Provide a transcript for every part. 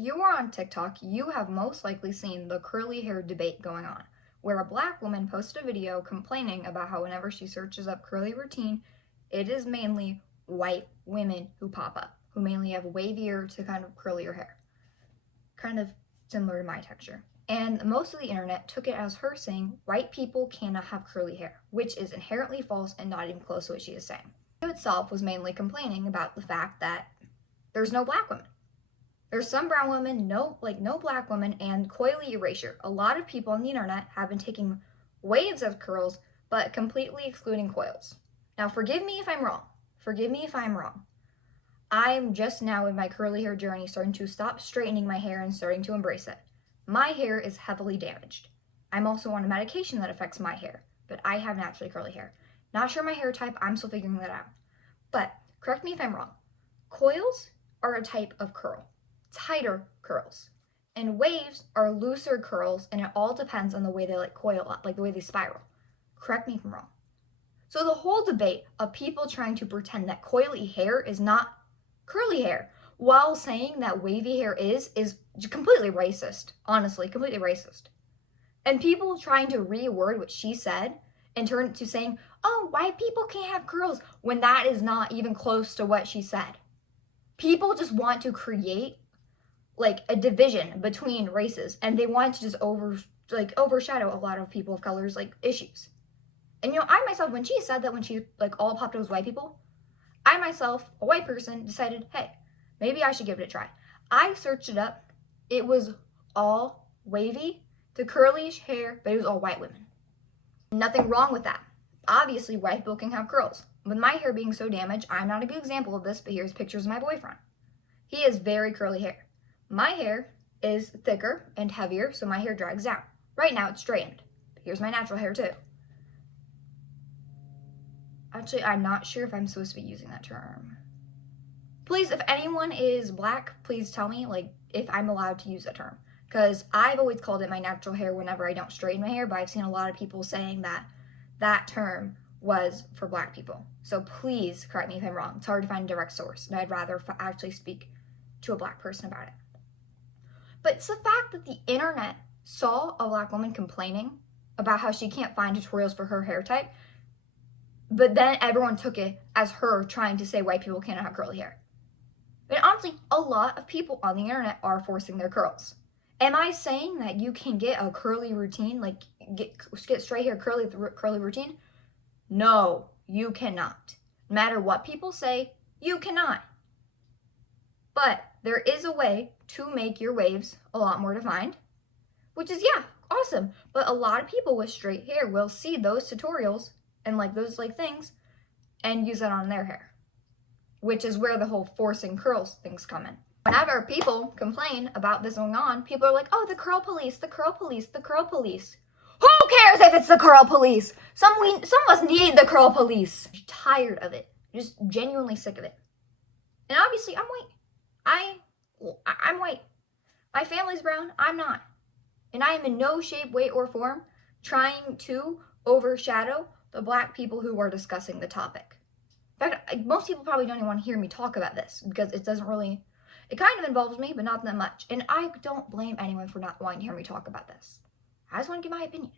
you are on TikTok, you have most likely seen the curly hair debate going on, where a black woman posted a video complaining about how whenever she searches up curly routine, it is mainly white women who pop up, who mainly have wavier to kind of curlier hair. Kind of similar to my texture. And most of the internet took it as her saying white people cannot have curly hair, which is inherently false and not even close to what she is saying. The video itself was mainly complaining about the fact that there's no black women. There's some brown women, no black women, and coily erasure. A lot of people on the internet have been taking waves of curls, but completely excluding coils. Now, forgive me if I'm wrong. Forgive me if I'm wrong. I'm just now in my curly hair journey starting to stop straightening my hair and starting to embrace it. My hair is heavily damaged. I'm also on a medication that affects my hair, but I have naturally curly hair. Not sure my hair type, I'm still figuring that out. But correct me if I'm wrong. Coils are a type of curl. Tighter curls, and waves are looser curls, and it all depends on the way they coil up, like the way they spiral. Correct me if I'm wrong. So the whole debate of people trying to pretend that coily hair is not curly hair while saying that wavy hair is completely racist. Honestly, completely racist. And people trying to reword what she said and turn it to saying, oh, white people can't have curls, when that is not even close to what she said. People just want to create a division between races, and they want to just overshadow a lot of people of color's issues. And I myself, when she said that, when she all popped up as white people, I myself, a white person, decided, hey, maybe I should give it a try. I searched it up. It was all wavy to curly hair, but it was all white women. Nothing wrong with that. Obviously, white people can have curls. With my hair being so damaged, I'm not a good example of this, but here's pictures of my boyfriend. He has very curly hair. My hair is thicker and heavier, so my hair drags down. Right now, it's straightened. Here's my natural hair, too. Actually, I'm not sure if I'm supposed to be using that term. Please, if anyone is black, please tell me, if I'm allowed to use that term. Because I've always called it my natural hair whenever I don't straighten my hair, but I've seen a lot of people saying that that term was for black people. So please correct me if I'm wrong. It's hard to find a direct source, and I'd rather actually speak to a black person about it. But it's the fact that the internet saw a black woman complaining about how she can't find tutorials for her hair type, but then everyone took it as her trying to say white people cannot have curly hair. But honestly, a lot of people on the internet are forcing their curls. Am I saying that you can get a curly routine, get straight hair curly routine? No, you cannot. No matter what people say, you cannot. But there is a way to make your waves a lot more defined, which is, yeah, awesome. But a lot of people with straight hair will see those tutorials and those things and use that on their hair, which is where the whole forcing curls things come in. Whenever people complain about this going on, people are like, oh, the curl police, the curl police, the curl police. Who cares if it's the curl police? Some of us need the curl police. I'm tired of it. I'm just genuinely sick of it. And obviously, I'm white. I'm white. My family's brown. I'm not. And I am in no shape, way, or form trying to overshadow the black people who are discussing the topic. In fact, most people probably don't even want to hear me talk about this because it kind of involves me, but not that much. And I don't blame anyone for not wanting to hear me talk about this. I just want to give my opinion.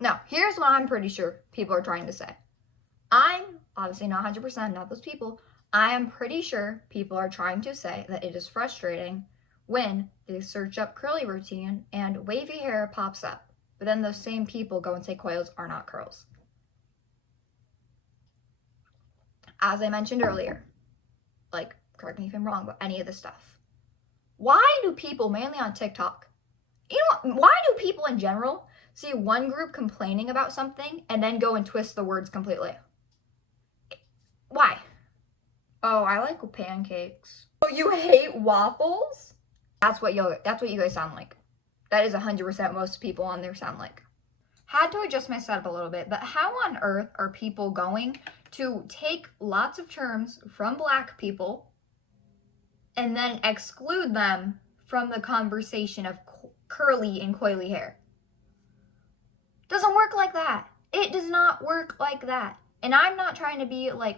Now, here's what I'm pretty sure people are trying to say. I'm obviously not 100%, not those people. I am pretty sure people are trying to say that it is frustrating when they search up curly routine and wavy hair pops up, but then those same people go and say coils are not curls. As I mentioned earlier, correct me if I'm wrong about any of this stuff. Why do people, mainly on TikTok, why do people in general see one group complaining about something and then go and twist the words completely? Why? Oh, I like pancakes. Oh, you hate waffles? That's what you guys sound like. That is 100% most people on there sound like. Had to adjust my setup a little bit, but how on earth are people going to take lots of terms from black people and then exclude them from the conversation of curly and coily hair? Doesn't work like that. It does not work like that. And I'm not trying to be one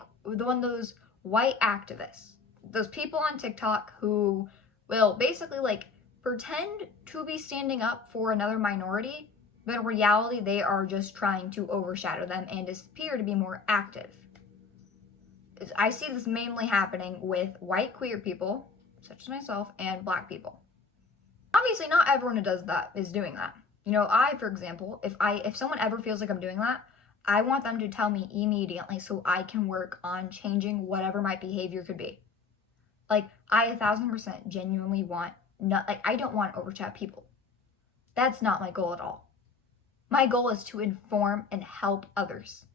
of those white activists, those people on TikTok who will basically pretend to be standing up for another minority, but in reality, they are just trying to overshadow them and appear to be more active. I see this mainly happening with white queer people, such as myself, and black people. Obviously, not everyone who does that is doing that. You know, for example, if someone ever feels like I'm doing that, I want them to tell me immediately so I can work on changing whatever my behavior could be. Like, I 1,000% genuinely want, I don't want to overchat people. That's not my goal at all. My goal is to inform and help others.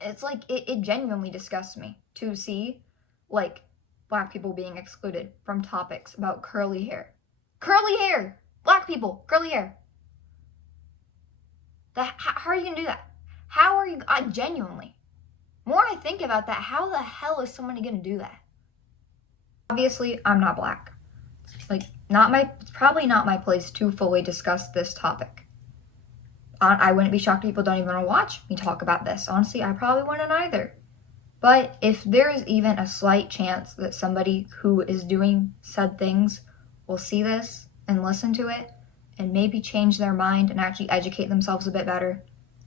It's like, it genuinely disgusts me to see, like, black people being excluded from topics about curly hair. Curly hair! Black people, curly hair. How are you gonna do that? How are you, genuinely, more I think about that, how the hell is somebody gonna do that? Obviously, I'm not black. Like, it's probably not my place to fully discuss this topic. I wouldn't be shocked if people don't even want to watch me talk about this. Honestly, I probably wouldn't either. But if there is even a slight chance that somebody who is doing said things will see this and listen to it and maybe change their mind and actually educate themselves a bit better,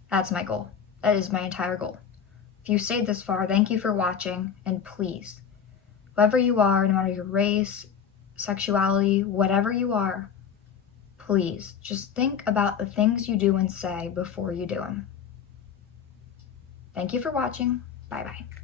that's my goal. That is my entire goal. If you stayed this far, thank you for watching, and please, whoever you are, no matter your race, sexuality, whatever you are, please just think about the things you do and say before you do them. Thank you for watching. Bye-bye.